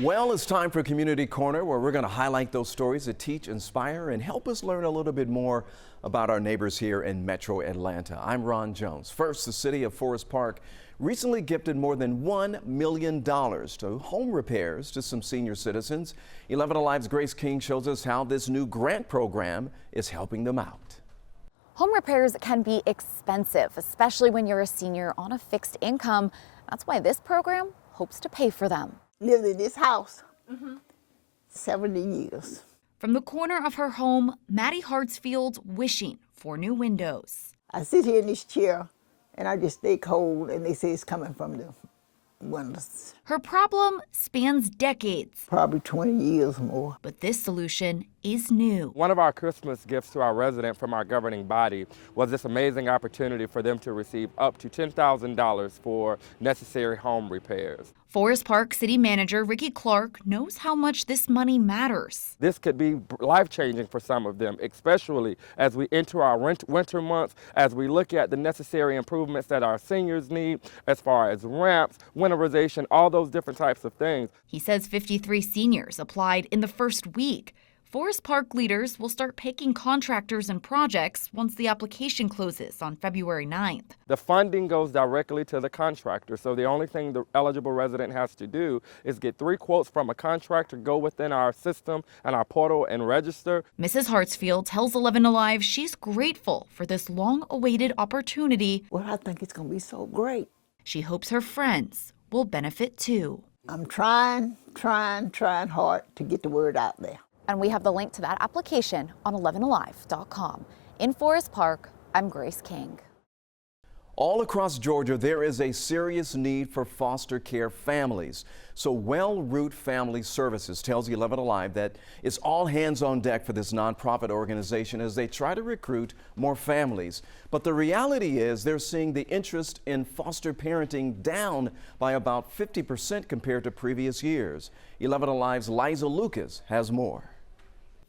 Well, it's time for Community Corner, where we're going to highlight those stories that teach, inspire, and help us learn a little bit more about our neighbors here in Metro Atlanta. I'm Ron Jones. First, the city of Forest Park recently gifted more than $1 million to home repairs to some senior citizens. 11 Alive's Grace King shows us how this new grant program is helping them out. Home repairs can be expensive, especially when you're a senior on a fixed income. That's why this program hopes to pay for them. Lived in this house 70 years. From the corner of her home, Maddie Hartsfield's wishing for new windows. I sit here in this chair and I just stay cold, and they say it's coming from the windows. Her problem spans decades, Probably 20 years more. but this solution is new. One of our Christmas gifts to our residents from our governing body was this amazing opportunity for them to receive up to $10,000 for necessary home repairs. Forest Park City Manager Ricky Clark knows how much this money matters. This could be life-changing for some of them, especially as we enter our winter months, as we look at the necessary improvements that our seniors need as far as ramps, winterization, all those different types of things. He says 53 seniors applied in the first week. Forest Park leaders will start picking contractors and projects once the application closes on February 9th. The funding goes directly to the contractor, so the only thing the eligible resident has to do is get 3 quotes from a contractor, go within our system and our portal and register. Mrs. Hartsfield tells 11 Alive she's grateful for this long-awaited opportunity. Well, I think it's going to be so great. She hopes her friends will benefit too. I'm trying hard to get the word out there. And we have the link to that application on 11alive.com. In Forest Park, I'm Grace King. All across Georgia, there is a serious need for foster care families. So Well-Root Family Services tells 11 Alive that it's all hands on deck for this nonprofit organization as they try to recruit more families. But the reality is they're seeing the interest in foster parenting down by about 50% compared to previous years. 11 Alive's Liza Lucas has more.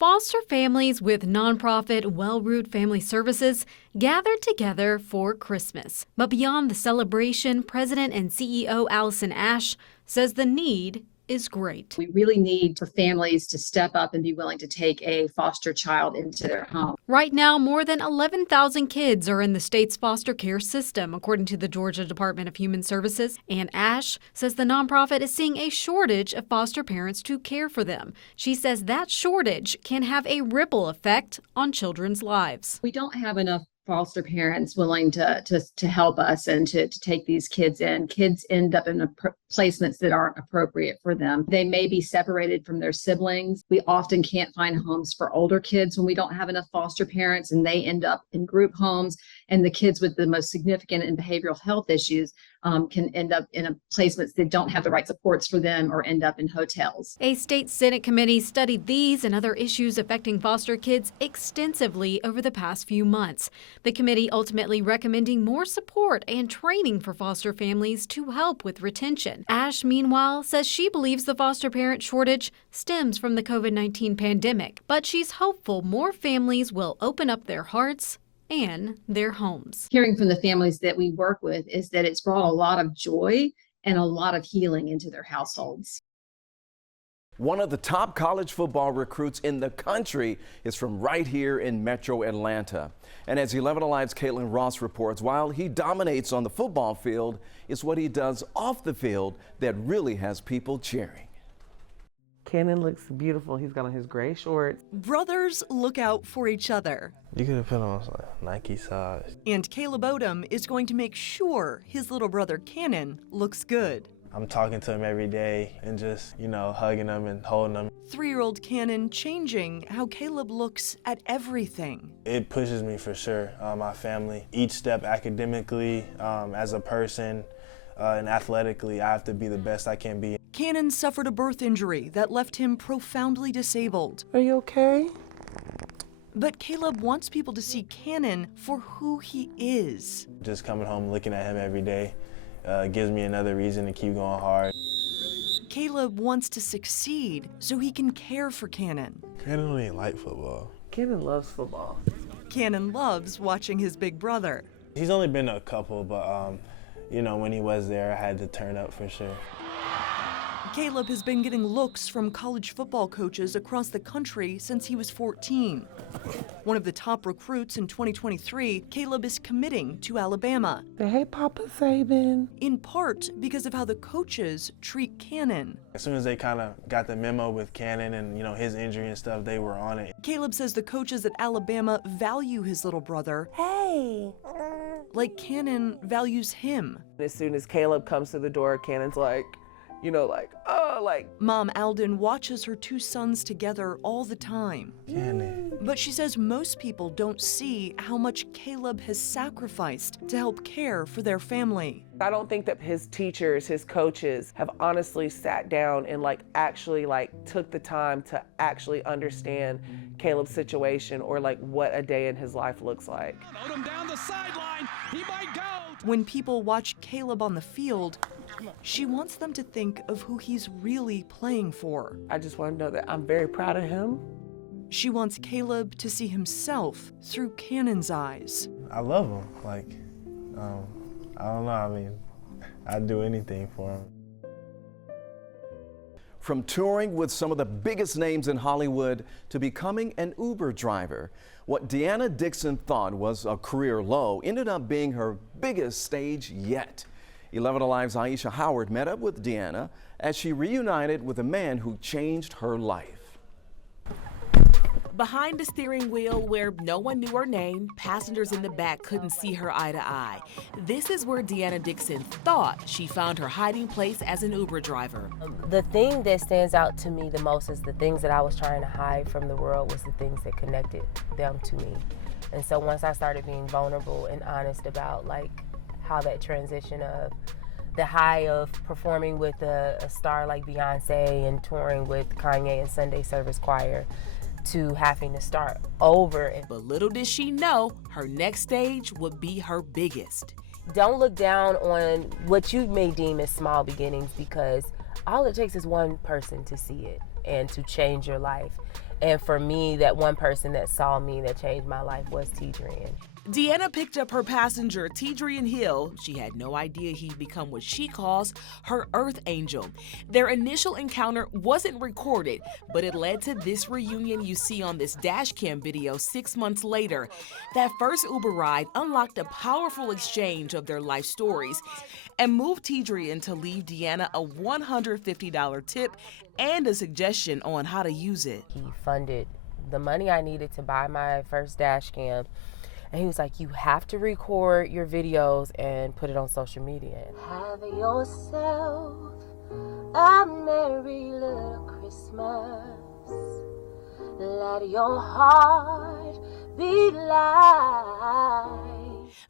Foster families with nonprofit Well-Root Family Services gathered together for Christmas. But beyond the celebration, President and CEO Allison Ash says the need is great. We really need for families to step up and be willing to take a foster child into their home. Right now, more than 11,000 kids are in the state's foster care system, according to the Georgia Department of Human Services. And Ash says the nonprofit is seeing a shortage of foster parents to care for them. She says that shortage can have a ripple effect on children's lives. We don't have enough foster parents willing to help us and to take these kids in. Kids end up in placements that aren't appropriate for them. They may be separated from their siblings. We often can't find homes for older kids when we don't have enough foster parents, and they end up in group homes. And the kids with the most significant and behavioral health issues can end up in placements that don't have the right supports for them or end up in hotels. A state Senate committee studied these and other issues affecting foster kids extensively over the past few months. The committee ultimately recommending more support and training for foster families to help with retention. Ash, meanwhile, says she believes the foster parent shortage stems from the COVID-19 pandemic, but she's hopeful more families will open up their hearts and their homes. Hearing from the families that we work with is that it's brought a lot of joy and a lot of healing into their households. One of the top college football recruits in the country is from right here in Metro Atlanta. And as 11 Alive's Caitlin Ross reports, while he dominates on the football field, it's what he does off the field that really has people cheering. Cannon looks beautiful. He's got on his gray shorts. Brothers look out for each other. You could have put on some Nike size. And Caleb Odom is going to make sure his little brother Cannon looks good. I'm talking to him every day and just, hugging him and holding him. 3-year-old Cannon changing how Caleb looks at everything. It pushes me for sure, my family. Each step academically, as a person, and athletically, I have to be the best I can be. Cannon suffered a birth injury that left him profoundly disabled. Are you okay? But Caleb wants people to see Cannon for who he is. Just coming home, looking at him every day, gives me another reason to keep going hard. Caleb wants to succeed so he can care for Cannon. Cannon don't even like football. Cannon loves football. Cannon loves watching his big brother. He's only been a couple, but when he was there, I had to turn up for sure. Caleb has been getting looks from college football coaches across the country since he was 14. One of the top recruits in 2023, Caleb is committing to Alabama. Say, hey, Papa Saban. In part because of how the coaches treat Cannon. As soon as they kind of got the memo with Cannon and, his injury and stuff, they were on it. Caleb says the coaches at Alabama value his little brother. Hey. Like Cannon values him. As soon as Caleb comes to the door, Cannon's like, Mom Alden watches her two sons together all the time. Cannon. But she says most people don't see how much Caleb has sacrificed to help care for their family. I don't think that his teachers, his coaches have honestly sat down and actually took the time to actually understand Caleb's situation or what a day in his life looks like. Down the sideline. He might go. When people watch Caleb on the field, she wants them to think of who he's really playing for. I just want to know that I'm very proud of him. She wants Caleb to see himself through Cannon's eyes. I love him. I don't know. I'd do anything for him. From touring with some of the biggest names in Hollywood to becoming an Uber driver, what Deanna Dixon thought was a career low ended up being her biggest stage yet. 11 Alive's Aisha Howard met up with Deanna as she reunited with a man who changed her life. Behind the steering wheel, where no one knew her name, passengers in the back couldn't see her eye to eye. This is where Deanna Dixon thought she found her hiding place as an Uber driver. The thing that stands out to me the most is the things that I was trying to hide from the world was the things that connected them to me. And so once I started being vulnerable and honest about how that transition of the high of performing with a star like Beyonce and touring with Kanye and Sunday Service Choir to having to start over. But little did she know, her next stage would be her biggest. Don't look down on what you may deem as small beginnings, because all it takes is one person to see it and to change your life. And for me, that one person that saw me that changed my life was Tidrian. Deanna picked up her passenger, Tidrian Hill. She had no idea he'd become what she calls her Earth Angel. Their initial encounter wasn't recorded, but it led to this reunion you see on this dash cam video 6 months later. That first Uber ride unlocked a powerful exchange of their life stories and moved Tidrian to leave Deanna a $150 tip and a suggestion on how to use it. He funded the money I needed to buy my first dash cam. And he was like, you have to record your videos and put it on social media. Have yourself a merry little Christmas. Let your heart be light.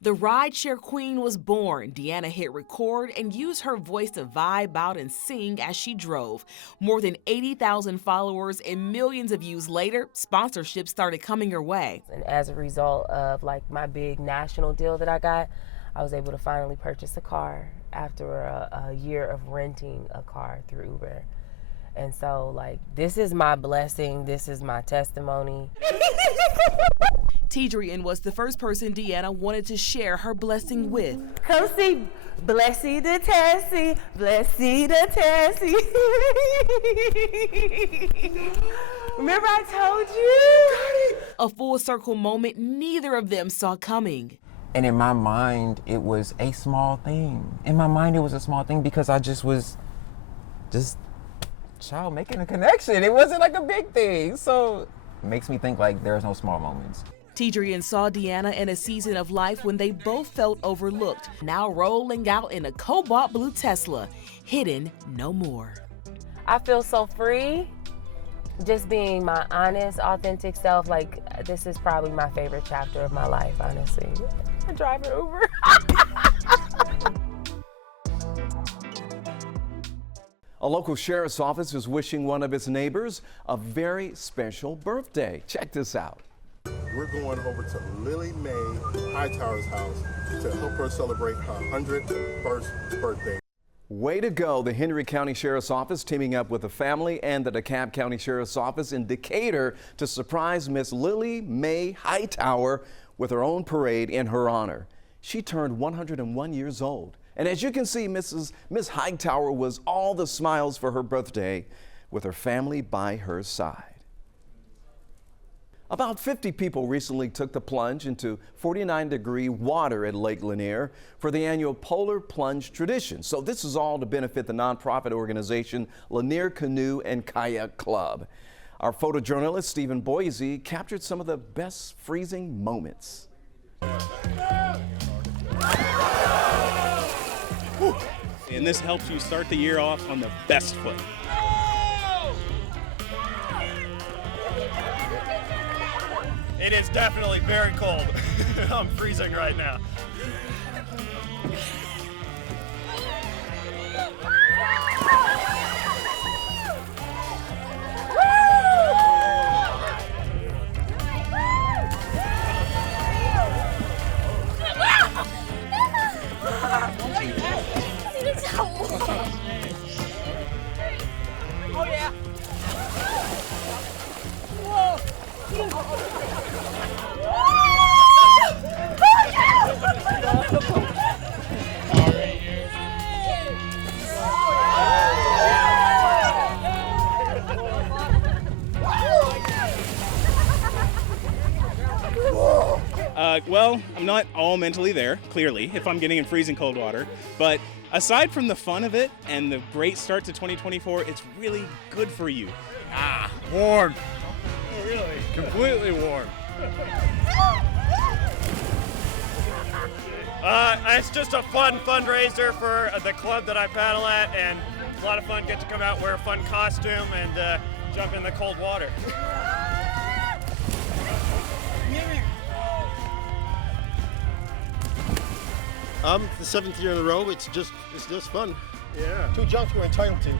The rideshare queen was born. Deanna hit record and used her voice to vibe out and sing as she drove. More than 80,000 followers and millions of views later, sponsorships started coming her way. And as a result of my big national deal that I got, I was able to finally purchase a car after a year of renting a car through Uber. And so this is my blessing, this is my testimony. Tidrian was the first person Deanna wanted to share her blessing with. Come see Blessy the Tessie, Blessy the Tessie. Remember I told you? A full circle moment neither of them saw coming. And in my mind, it was a small thing. In my mind, it was a small thing because I was child making a connection. It wasn't a big thing. So it makes me think there's no small moments. Tidrian saw Deanna in a season of life when they both felt overlooked, now rolling out in a cobalt blue Tesla, hidden no more. I feel so free, just being my honest, authentic self. This is probably my favorite chapter of my life, honestly. I drive an Uber. A local sheriff's office is wishing one of its neighbors a very special birthday. Check this out. We're going over to Lily Mae Maytowers' house to help her celebrate her 101st birthday. Way to go, the Henry County Sheriff's Office teaming up with the family and the DeKalb County Sheriff's Office in Decatur to surprise Miss Lily Mae Hightower with her own parade in her honor. She turned 101 years old. And as you can see, Miss Hightower was all the smiles for her birthday with her family by her side. About 50 people recently took the plunge into 49-degree water at Lake Lanier for the annual Polar Plunge tradition. So this is all to benefit the nonprofit organization Lanier Canoe and Kayak Club. Our photojournalist Stephen Boise captured some of the best freezing moments. And this helps you start the year off on the best foot. It is definitely very cold. I'm freezing right now. Oh yeah. Well, I'm not all mentally there, clearly, if I'm getting in freezing cold water. But aside from the fun of it and the great start to 2024, it's really good for you. Warm. Oh, really? Completely warm. It's just a fun fundraiser for the club that I paddle at, and it's a lot of fun. Get to come out, wear a fun costume, and jump in the cold water. The 7th year in a row. It's just fun. Yeah. 2 jumps we're entitled to.